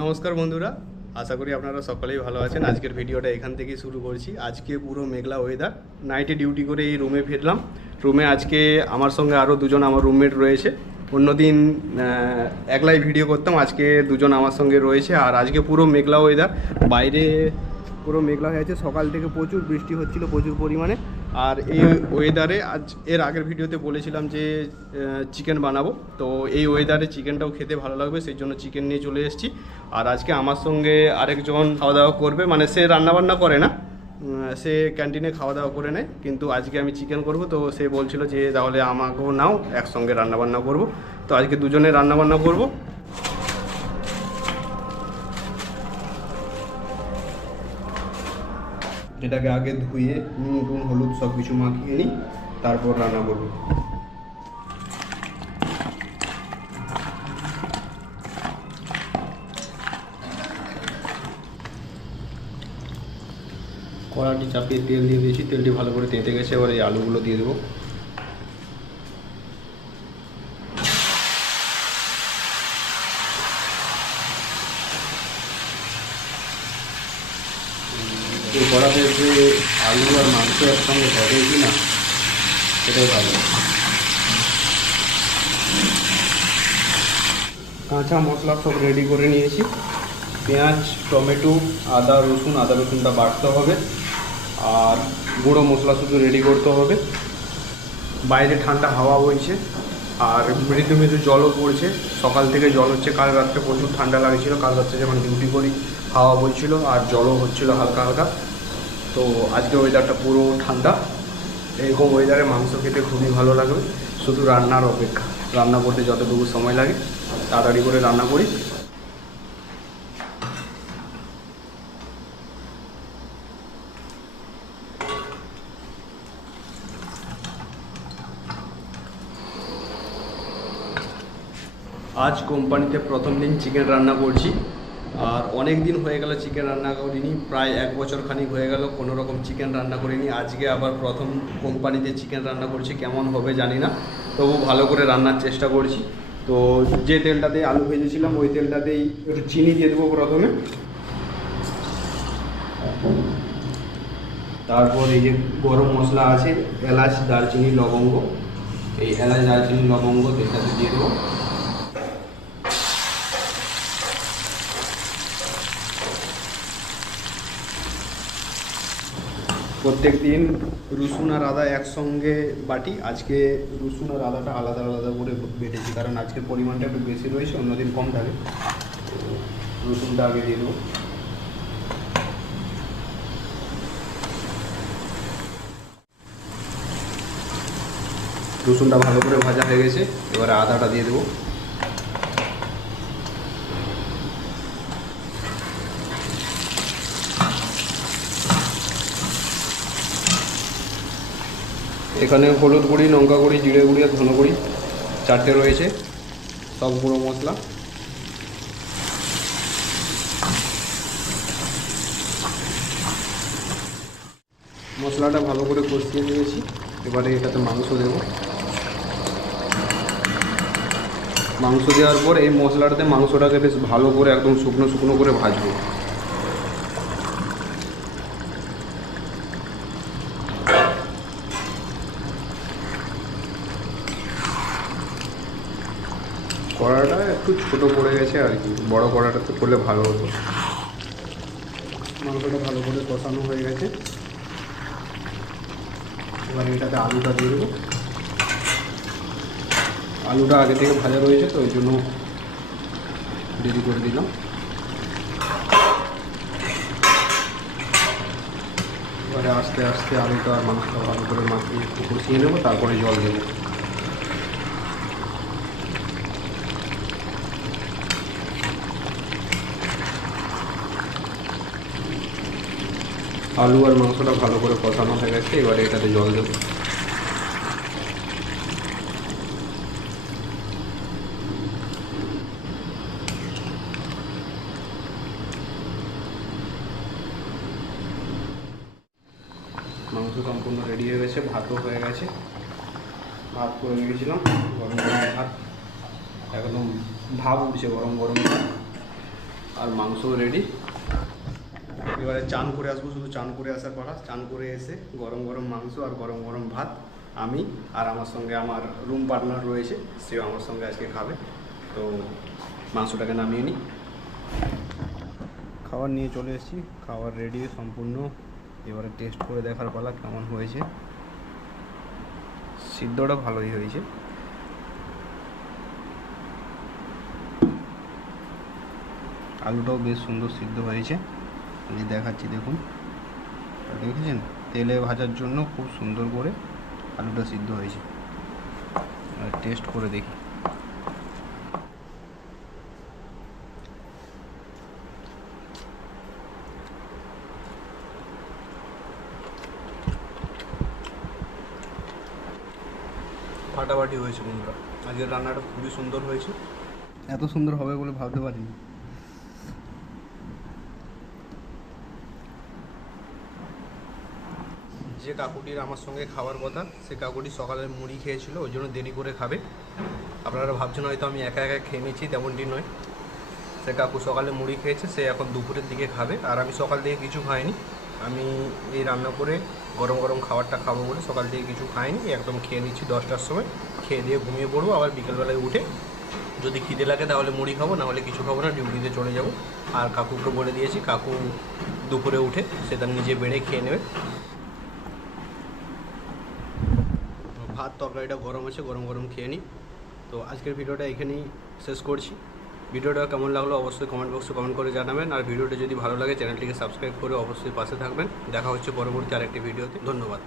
নমস্কার বন্ধুরা, আশা করি আপনারা সকলেই ভালো আছেন। আজকের ভিডিওটা এখান থেকেই শুরু করছি। আজকে পুরো মেঘলা ওয়েদার, নাইটে ডিউটি করে এই রুমে ফিরলাম। রুমে আজকে আমার সঙ্গে আরও দুজন আমার রুমমেট রয়েছে। অন্যদিন একলাই ভিডিও করতাম, আজকে দুজন আমার সঙ্গে রয়েছে। আর আজকে পুরো মেঘলা ওয়েদার, বাইরে পুরো মেঘলা হয়ে আছে। সকাল থেকে প্রচুর বৃষ্টি হচ্ছিল, প্রচুর পরিমাণে। আর এই ওয়েদারে এর আগের ভিডিওতে বলেছিলাম যে চিকেন বানাবো, তো এই ওয়েদারে চিকেনটাও খেতে ভালো লাগবে, সেই জন্য চিকেন নিয়ে চলে এসেছি। আর আজকে আমার সঙ্গে আরেকজন খাওয়া দাওয়া করবে, মানে সে রান্নাবান্না করে না, সে ক্যান্টিনে খাওয়া দাওয়া করে নেয়, কিন্তু আজকে আমি চিকেন করব। তো সে বলছিল যে তাহলে আমাকেও নাও, একসঙ্গে রান্নাবান্না করব। তো আজকে দুজনে রান্নাবান্না করব। এটাকে আগে ধুয়ে নুন হলুদ সব কিছু মাখিয়ে নিই, তারপর রান্না করব। কড়াটি চাপিয়ে তেল দিয়ে দিয়েছি, তেলটি ভালো করে তেঁতে গেছে। এবার এই আলুগুলো দিয়ে দেবো। এই কড়াতে যে আলু আর মাংস একসঙ্গে হবে কি না, সেটাই ভালো। কাঁচা মশলা সব রেডি করে নিয়েছি। পেঁয়াজ, টমেটো, আদা রসুনটা বাটতে হবে। আর গুঁড়ো মশলা শুধু রেডি করতে হবে। বাইরে ঠান্ডা হাওয়া বইছে, আর মৃদু মৃদু জলও পড়ছে। সকাল থেকে জল হচ্ছে, কাল রাত্রে প্রচুর ঠান্ডা লাগছিল। কাল রাত্রে যখন ডিউটি করি হাওয়া বইছিল আর জলও হচ্ছিল হালকা হালকা। তো আজকে ওয়েদারটা পুরো ঠান্ডা। এরকম ওয়েদারে মাংস খেতে খুবই ভালো লাগবে। শুধু রান্নার অপেক্ষা, রান্না করতে যতটুকু সময় লাগে তাড়াতাড়ি করে রান্না করি। আজ কোম্পানিতে প্রথম দিন চিকেন রান্না করছি। আর অনেক দিন হয়ে গেল চিকেন রান্না করিনি, প্রায় 1 বছর খানিক হয়ে গেল কোনো রকম চিকেন রান্না করিনি। আজকে আবার প্রথম কোম্পানিতে চিকেন রান্না করছি, কেমন হবে জানি না, তবু ভালো করে রান্নার চেষ্টা করছি। তো যে তেলটাতে আলু ভেজেছিলাম ওই তেলটাতেই একটু চিনি দিয়ে দেবো প্রথমে। তারপর এই যে গরম মশলা আছে, এলাচ দারচিনি লবঙ্গ, এই এলাচ দারচিনি লবঙ্গ তেলটাতে দিয়ে দেবো। প্রত্যেক দিন রসুন আর আদা একসঙ্গে বাটি, আজকে রসুন আর আদাটা আলাদা আলাদা করে বেটেছি, কারণ আজকের পরিমাণটা একটু বেশি রয়েছে, অন্যদিন কম থাকে। রসুনটা আগে দিয়ে দেবো। রসুনটা ভালো করে ভাজা হয়ে গেছে, এবারে আদাটা দিয়ে দেবো। এখানে হলুদ গুঁড়ি, লঙ্কা গুঁড়ি, জিরে গুঁড়ি আর ধনে গুঁড়ি 4টে রয়েছে, সব গুঁড়ো মশলা। মশলাটা ভালো করে কষিয়ে নিয়েছি, এবারে এটাতে মাংস দেবো। মাংস দেওয়ার পর এই মশলাটাতে মাংসটাকে বেশ ভালো করে একদম শুকনো শুকনো করে ভাজবো। কড়াটা একটু ছোটো পড়ে গেছে আর কি, বড় কড়াটাতে করলে ভালো হতো। মাংসটা ভালো করে কষানো হয়ে গেছে, এবার এটাতে আলুটা দিয়ে দেবো। আলুটা আগে থেকে ভাজা রয়েছে তো ওই জন্য দেরি করে দিলাম। এবারে আস্তে আস্তে আলুটা আর মাংসটা ভালো করে মাখিয়ে একটু কষিয়ে নেবো, তারপরে জল দেবো। আলু আর মাংসটা ভালো করে কষানো হয়ে গেছে, এবারে এটাতে জল দেবো। মাংস সম্পূর্ণ রেডি হয়ে গেছে, ভাতও হয়ে গেছে। ভাত করে রেখেছিলাম, গরম গরম ভাত, একদম ভাব উঠছে গরম গরম ভাত। আর মাংসও রেডি। এবারে চান করে আসবো, শুধু চান করে আসার পালা। চান করে এসে গরম গরম মাংস আর গরম গরম ভাত আমি আর আমার সঙ্গে আমার রুম পার্টনার রয়েছে, সেও আমার সঙ্গে আজকে খাবে। তো মাংসটাকে নামিয়ে নিই। খাবার নিয়ে চলে এসেছি, খাবার রেডি সম্পূর্ণ। এবারে টেস্ট করে দেখার পালা কেমন হয়েছে। সিদ্ধটা ভালোই হয়েছে। আলুটাও বেশ সুন্দর সিদ্ধ হয়েছে, আমি দেখাচ্ছি দেখুন। দেখেছেন, তেলে ভাজার জন্য খুব সুন্দর করে আলুটা সিদ্ধ হয়েছে। টেস্ট করে দেখি। ফাটাফাটি হয়েছে বন্ধুরা, আজকের রান্নাটা খুবই সুন্দর হয়েছে। এত সুন্দর হবে বলে ভাবতে পারিনি। যে কাকুটির আমার সঙ্গে খাওয়ার কথা, সে কাকুটি সকালে মুড়ি খেয়েছিল, ওই জন্য দেরি করে খাবে। আপনারা ভাবছেন হয়তো আমি একা একা খেয়ে নিয়েছি, তেমনটি নয়। সে কাকু সকালে মুড়ি খেয়েছে, সে এখন দুপুরের দিকে খাবে। আর আমি সকাল থেকে কিছু খাইনি, আমি এই রান্না করে গরম গরম খাবারটা খাবো বলে সকাল থেকে কিছু খাইনি, একদম খেয়ে নিচ্ছি 10টার সময়। খেয়ে দিয়ে ঘুমিয়ে পড়বো, আবার বিকেলবেলায় উঠে যদি খিদে লাগে তাহলে মুড়ি খাবো, নাহলে কিছু খাবো না, ডিউটিতে চলে যাব। আর কাকুকে বলে দিয়েছি, কাকু দুপুরে উঠে সে তার নিজে বেড়ে খেয়ে নেবে। ভাত তরকারিটা গরম আছে, গরম গরম খেয়ে নিই। তো আজকের ভিডিওটা এখানেই শেষ করছি। ভিডিওটা কেমন লাগলো অবশ্যই কমেন্ট বক্সে কমেন্ট করে জানাবেন। আর ভিডিওটা যদি ভালো লাগে চ্যানেলটিকে সাবস্ক্রাইব করে অবশ্যই পাশে থাকবেন। দেখা হচ্ছে পরবর্তী আরেকটি ভিডিওতে। ধন্যবাদ।